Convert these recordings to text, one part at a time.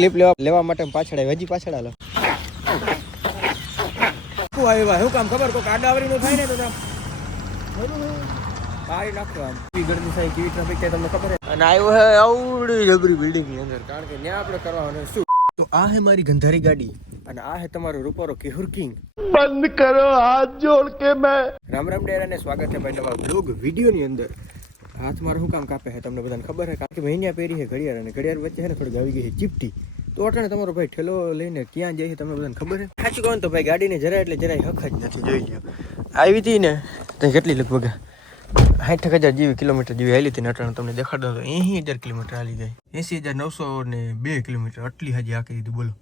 Clip લેવા માટે પાછળ હજી પાછળ હાલો શું આવ્યું શું કામ ખબર કોઈ કાડાવરીનું થાય ને તો પાડી નાખો આમ ગરમી થાય કેવી ટ્રાફિક થાય તમને ખબર અને આવ્યો હે આવડી જબરી બિલ્ડિંગ ની અંદર કારણ કે ત્યાં આપણે કરવાનું શું તો આ હે મારી ગંધારી ગાડી અને આ હે તમારો રૂપારો કેહુર કિંગ બંધ કરો હાથ જોડ કે મેં રામ રામ ડેરા ને સ્વાગત છે ભાઈ નવા બ્લોગ વિડીયો ની અંદર હાથ મારો શું કામ કાપે છે તમને બધાને ખબર છે કારણ કે મહિના પહેરી છે ઘડિયાળ અને ઘડિયાળ વચ્ચે છે ને થોડીક આવી ગઈ છે ચીપટી તો અટાણે તમારો ભાઈ ઠેલો લઈને ક્યાં જાય છે તમને બધાને ખબર છે સાચું કહું તો ભાઈ ગાડીને જરાય એટલે જરાય હક જ નથી જોઈ લ્યો આવી હતી ને તો કેટલી લગભગ 60,000 જેવી કિલોમીટર જેવી હાલી હતી ને અટાણે તમને દેખાડો તો 80,000 કિલોમીટર હાલી ગઈ 80,902 કિલોમીટર આટલી હજી હાકી દીધું બોલો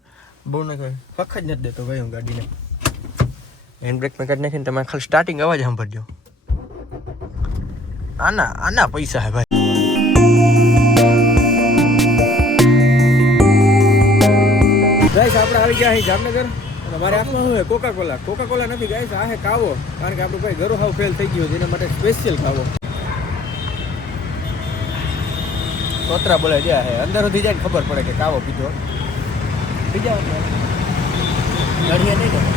બહુ ના કહે હક જ નથી દેતો ભાઈ હું ગાડીને હેન્ડ બ્રેક મેં કાઢી નાખીને તમે ખાલી સ્ટાર્ટિંગ અવાજ સાંભળજો આના પૈસા હે ભાઈ ગાઈસ આપણે આવી ગયા અહીં જામનગર અને મારે આંખમાં શું હે કોકા કોલા નથી ગાઈસ આ હે કાવો કારણ કે આપણું ભાઈ ગરો હાવ ફેલ થઈ ગયો જેના માટે સ્પેશિયલ કાવો કોતરા બોલે જ્યાં હે અંદર સુધી જાય ખબર પડે કે કાવો પીધો બીજા ગાડીએ નહીં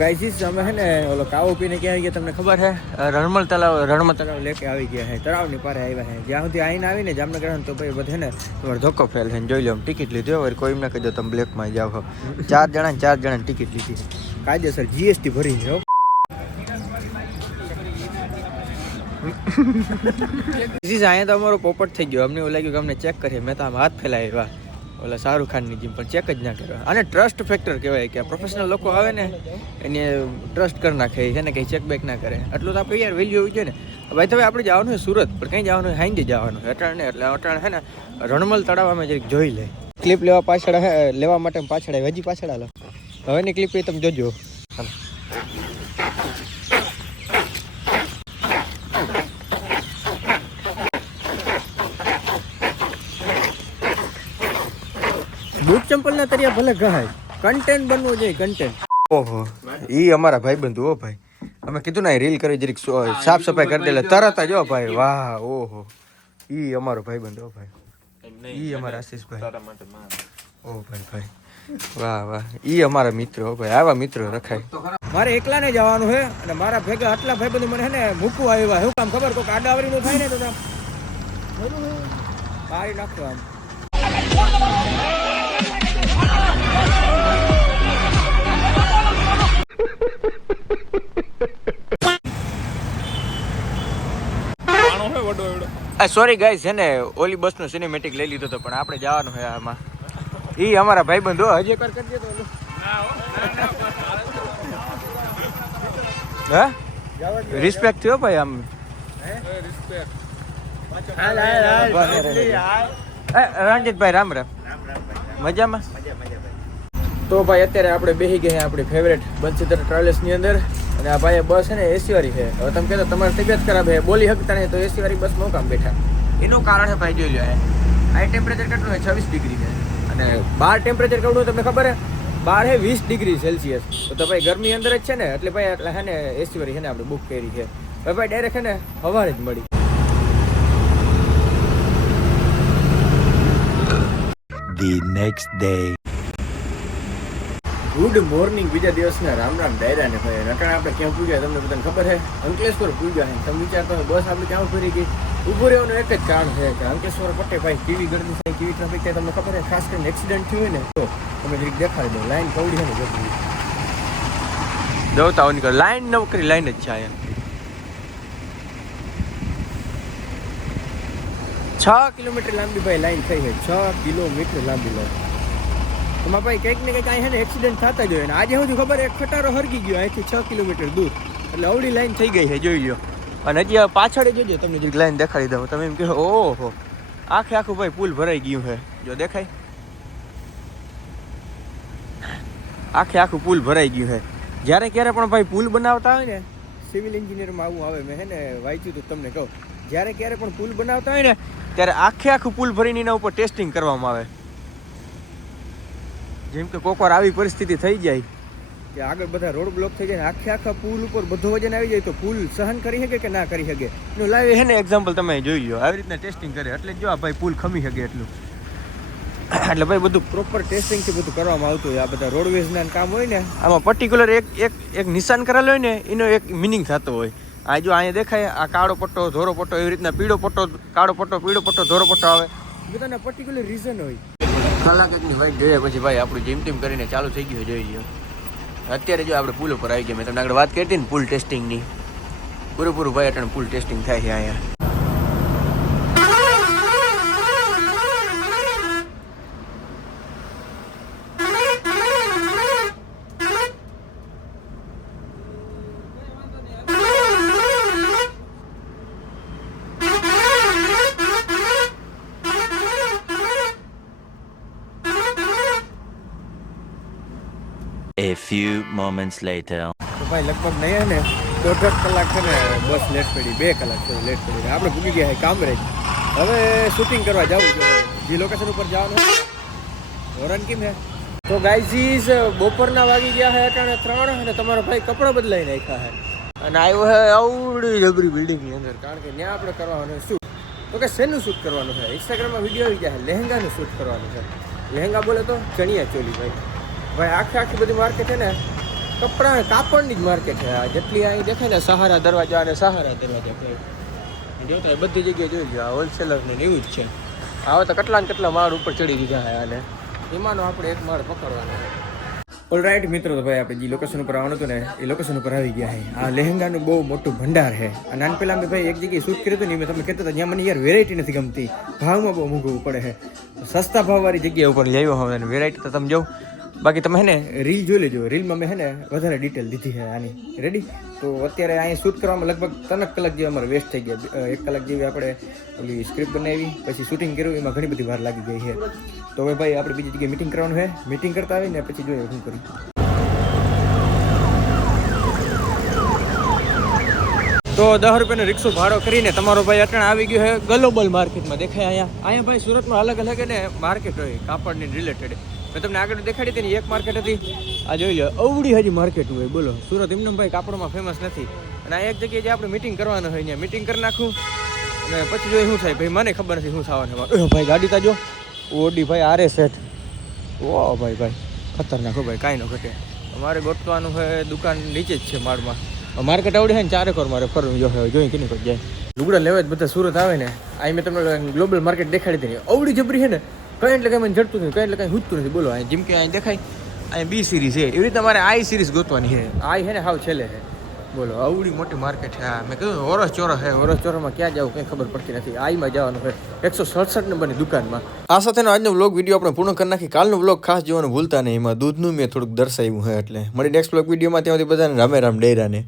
ગાઈસ અમે હે ને ઓલો કાવો પીને ક્યાં આવી ગયા તમને ખબર છે રણમલ તળાવ લેકે આવી ગયા છે તળાવની પારે આવ્યા છે જ્યાં સુધી આવીને આવીને જામનગર તો ભાઈ બધે ને તમારો ધક્કો ફેલ છે જોઈ લો ટિકિટ લીધી હોય કોઈ એમને કહેજો તમે બ્લેકમાં જાવ છો 4 જણાની ટિકિટ લીધી કાયદેસર જીએસટી ભરીને જાઓ અહીંયા તો અમારો પોપટ થઈ ગયો અમને એવું લાગ્યું કે અમને ચેક કરીએ મેં તો આમ હાથ ફેલાવ્યા ઓલા શાહરુખ ખાનની જીમ પણ ચેક જ ના કર્યો અને ટ્રસ્ટ ફેક્ટર કહેવાય કે પ્રોફેશનલ લોકો આવે ને એને ટ્રસ્ટ કરી નાખે છે ને કંઈ ચેક બેક ના કરે એટલું તો આપણે યાર વેલ્યુ હોવી જોઈએ ને ભાઈ તો આપણે જવાનું હોય સુરત પણ કંઈ જવાનું હોય હાઈન્ડે જવાનું હોય અટાણે એટલે અટાણે છે ને રણમલ તળાવ અમે જરીક જોઈ લે ક્લિપ લેવા માટે પાછળ હજી પાછળ હાલો હવેની ક્લિપ એ તમે જોજો બૂટ ચંપલ ના તરિયા ભલે ગહાય કન્ટેન્ટ બનવું જોઈએ કન્ટેન્ટ ઓહો ઈ અમારા ભાઈ બંધુ હો ભાઈ અમે કીધું ને રીલ કરી જરીક સાફ સફાઈ કરી દે તરત જ હો ભાઈ વાહ ઓહો ઈ અમારો ભાઈ બંધુ હો ભાઈ ઈ અમારા આશીષભાઈ ઓ ભાઈ વાહ ઈ અમારા મિત્રો હો ભાઈ આવા મિત્રો રખાય મારે એકલા ને જવાનું છે અને મારા ભેગા આટલા ભાઈ બંધુ મને હે ને મૂકવા આવ્યા શું કામ ખબર કોઈ આડાવરી નું થાય ને તો મારી નાખો આમ સોરી ગાઈસ છે ને ઓલી બસ નો સિનેમેટિક લઈ લીધો હતો પણ આપણે જવાનું છે આમાં ઈ અમારા ભાઈબંધો હજી એકવાર કરી દે તો હા રિસ્પેક્ટ થયો ભાઈ આમ રણજીતભાઈ રામ રામ મજામાં તો ભાઈ અત્યારે આપણે બેસી ગયા આપણી ફેવરેટ બંસીધર ટ્રાવેલ્સ ની અંદર અને આ ભાઈ બસ છે ને એસી વાળી છે હવે તમે કહેતો તમારી તબિયત ખરાબ છે બોલી શકતા નહીં તો એસી વાળી બસમાં કામ બેઠા એનું કારણ છે ભાઈ જોઈ લો આ ટેમ્પરેચર કેટલું છે 26 ડિગ્રી છે અને બહાર ટેમ્પરેચર કેવડું તમને ખબર છે બહાર છે 20 ડિગ્રી સેલ્સિયસ તો ભાઈ ગરમી અંદર જ છે ને એટલે ભાઈ એટલે છે ને એસી વાળી છે ને આપણે બુક કરી છે હવે ભાઈ ડાયરેક્ટ છે ને સવારે જ મળી The next day. Good morning બીજા દિવસના રામ રામ ડાયરા ને ભાઈ નટાણે આપણે ક્યાં પૂગ્યા તમને બધાને ખબર છે અંકલેશ્વર પૂગ્યા છે તમે વિચારતો બસ આપણે ક્યાં ફરી ગઈ ઊભું રહેવાનું એક જ કારણ છે કે અંકલેશ્વર પટ્ટે ભાઈ કેવી ગરમી થાય કેવી ટ્રાફિક થાય તમને ખબર છે ખાસ કરીને એક્સિડન્ટ થયું હોય ને તો તમે જરીક દેખાડી દો લાઈન કવડી છે ને જતી દવતા નીકળ લાઈન નોકરી લાઈન જ છે અહીંયા 6 કિલોમીટર લાંબી ભાઈ લાઈન થઈ છે 6 કિલોમીટર લાંબી લાઈન એમાં ભાઈ કંઈક ને કંઈક અહીંયા ને એક્સિડન્ટ થતા જ હોય ને આજે સુધી ખબર એક ખટારો હરગી ગયો અહીંથી 6 કિલોમીટર દૂર એટલે અવડી લાઈન થઈ ગઈ છે જોઈ લો અને હજી પાછળ જોજો તમને જે લાઈન દેખાડી દઉં તમે એમ કહો ઓહો આખું ભાઈ પુલ ભરાઈ ગયું છે જો દેખાય આખું પુલ ભરાઈ ગયું છે જ્યારે ક્યારે પણ ભાઈ પુલ બનાવતા હોય ને સિવિલ એન્જિનિયરમાં આવું આવે મેં હે ને વાંચ્યું તો તમને કહું જ્યારે ક્યારે પણ પુલ બનાવતા હોય ને ત્યારે આખું પુલ ભરીને એના ઉપર ટેસ્ટિંગ કરવામાં આવે જેમ કે કોકવાર આવી પરિસ્થિતિ થઈ જાય કે આગળ બધા રોડ બ્લોક થઈ જાય, આખા પુલ ઉપર બધું વજન આવી જાય તો પુલ સહન કરી શકે કે ના કરી શકે એનું લાઈવ છે ને એક્ઝામ્પલ તમે જોઈ લો. આવી રીતના ટેસ્ટિંગ કરે એટલે જો આ ભાઈ પુલ ખમી શકે એટલું. એટલે ભાઈ બધું પ્રોપર ટેસ્ટિંગથી બધું કરવામાં આવતું હોય. આ બધા રોડવેઝના કામ હોય ને આમાં પર્ટિક્યુલર એક નિશાન કરેલો હોય ને એનો એક મિનિંગ થતો હોય. આ જો અહીંયા દેખાય આ કાળો પટ્ટો ધોરો પટ્ટો એવી રીતના પીળો પટ્ટો કાળો પટ્ટો પીળો પટ્ટો ધોરો પટ્ટો આવે બધાના પર્ટિક્યુલર રીઝન હોય. કલાક એકની વાઇટ જોઈએ પછી ભાઈ આપણું જીમ ટીમ કરીને ચાલુ થઈ ગયું જોઈ લો. અત્યારે જો આપણે પુલ ઉપર આવી ગયા. મેં તમને આગળ વાત કરી હતી ને પુલ ટેસ્ટિંગની, પૂરેપૂરું ભાઈ અટાણે પુલ ટેસ્ટિંગ થાય છે અહીંયા. A few moments later. તો ભાઈ લગભગ નહીં ને 1.5 કલાક છે ને બસ લેટ પડી, 2 કલાક છે લેટ પડી. આપણે ભૂગી ગયા છે કામરેજ. હવે શૂટિંગ કરવા જવું જોઈએ. જે લોકેશન ઉપર જવાનું હોરન કેમ છે. તો ગાઈઝીસ બપોરના વાગી ગયા છે અટાણે 3 અને તમારો ભાઈ કપડાં બદલાઈ નાખ્યા છે અને આવ્યો છે આવડી જબરી બિલ્ડિંગની અંદર. કારણ કે ત્યાં આપણે કરવાનું શૂટ. તો કે શેનું શૂટ કરવાનું છે? ઇન્સ્ટાગ્રામમાં વિડીયો આવી ગયા છે, લહેંગાનું શૂટ કરવાનું છે. લહેંગા બોલે તો ચણિયા ચોલી ભાઈ આખી બધી માર્કેટ છે ને કપડાં કાપડની જ માર્કેટ છે. આ જેટલી અહીં દેખાય ને સહારા દરવાજા અને સહારા દરવાજા ભાઈ જોતા બધી જગ્યાએ જોઈ લો. હોલસેલરનું એવું જ છે. હવે તો કેટલા માળ ઉપર ચડી દીધા છે અને એમાંનો આપણે એક માળ પકડવાનો છે. ઓલરાઈટ મિત્રો, તો ભાઈ આપણે જે લોકેશન ઉપર આવવાનું હતું ને એ લોકેશન ઉપર આવી ગયા છે. આ લહેંગાનું બહુ મોટું ભંડાર છે. અને આન પહેલાં મેં ભાઈ એક જગ્યાએ શૂટ કર્યું હતું ને મેં તમે કહેતા હતા જ્યાં મને યાર વેરાયટી નથી ગમતી, ભાવમાં બહુ મોંઘું પડે છે. સસ્તા ભાવવાળી જગ્યા ઉપર લઈ આવ્યો હવે વેરાયટી તો તમે જાઓ. બાકી તમે હે ને રીલ જોઈ લેજો. રીલમાં મેં હે ને વધારે ડિટેલ દીધી છે આની. રેડી? તો અત્યારે અહીંયા શૂટ કરવામાં લગભગ 3 કલાક જેવા અમારે વેસ્ટ થઈ ગયા. 1 કલાક જેવી આપણે ઓલી સ્ક્રિપ્ટ બનાવી પછી શૂટિંગ કર્યું, એમાં ઘણી બધી વાર લાગી ગઈ છે. તો હવે ભાઈ આપણે બીજી જગ્યાએ મીટિંગ કરવાનું છે. મીટિંગ કરતા આવીને પછી જોઈએ શું કર્યું. તો 10 રૂપિયાનો રિક્ષો ભાડો કરીને તમારો ભાઈ અટાણે આવી ગયો છે ગ્લોબલ માર્કેટમાં. દેખાય અહીંયા ભાઈ સુરતમાં અલગ અલગ ને માર્કેટ હોય કાપડની રિલેટેડ. મેં તમને આગળ દેખાડી હતી ને એક માર્કેટ હતી. આ જોઈ લો અવડી હજી માર્કેટ હોય. બોલો સુરત એમને ભાઈ કાપડમાં ફેમસ નથી. અને આ એક જગ્યાએ જે આપણે મીટિંગ કરવાનું હોય ત્યાં મીટિંગ કરી નાખું અને પછી જોઈએ શું થાય. ભાઈ મને ખબર નથી શું થવાનું. ભાઈ ગાડી તાજો ઓડી ભાઈ આરે સેટ. ઓ ભાઈ ખતરનાક હો ભાઈ, કાંઈ ન ઘટે. અમારે ગોઠવાનું હોય દુકાન નીચે જ છે માળમાં. માર્કેટ આવડે છે ને 4 એકર મારે ફરવું જોઈ કે નહીં જાય. લુગડા લેવા જ બધા સુરત આવે ને. અહીં મેં તમને ગ્લોબલ માર્કેટ દેખાડી હતી. અવડી જબરી છે ને કંઈ એટલે કંઈ મને જડતું નથી, કંઈ એટલે કંઈ હૂજતું નથી. બોલો અહીં જેમ કે અહીં દેખાય અહીં B સિરીઝ છે એવી રીતે અમારે I સિરીઝ ગોતવાની છે. આઈ છે ને હાવ છેલ્લે છે. બોલો આવડી મોટી માર્કેટ છે. આ મેં કીધું ઓરસ ચોરસ છે. ઓરસ ચોરસમાં ક્યાં જવું કંઈ ખબર પડતી નથી. આઈમાં જવાનું છે 167 નંબરની દુકાનમાં. આ સાથેનો આજનો વ્લોગ વિડીયો આપણે પૂર્ણ કરી નાખી. કાલનો વ્લોગ ખાસ જોવાનું ભૂલતા નહીં. એમાં દૂધનું મેં થોડુંક દર્શાવ્યું છે એટલે મળી નેક્સ્ટ વ્લોગ વિડીયોમાં. ત્યાંથી બધાને રામે રામ ડેરાને.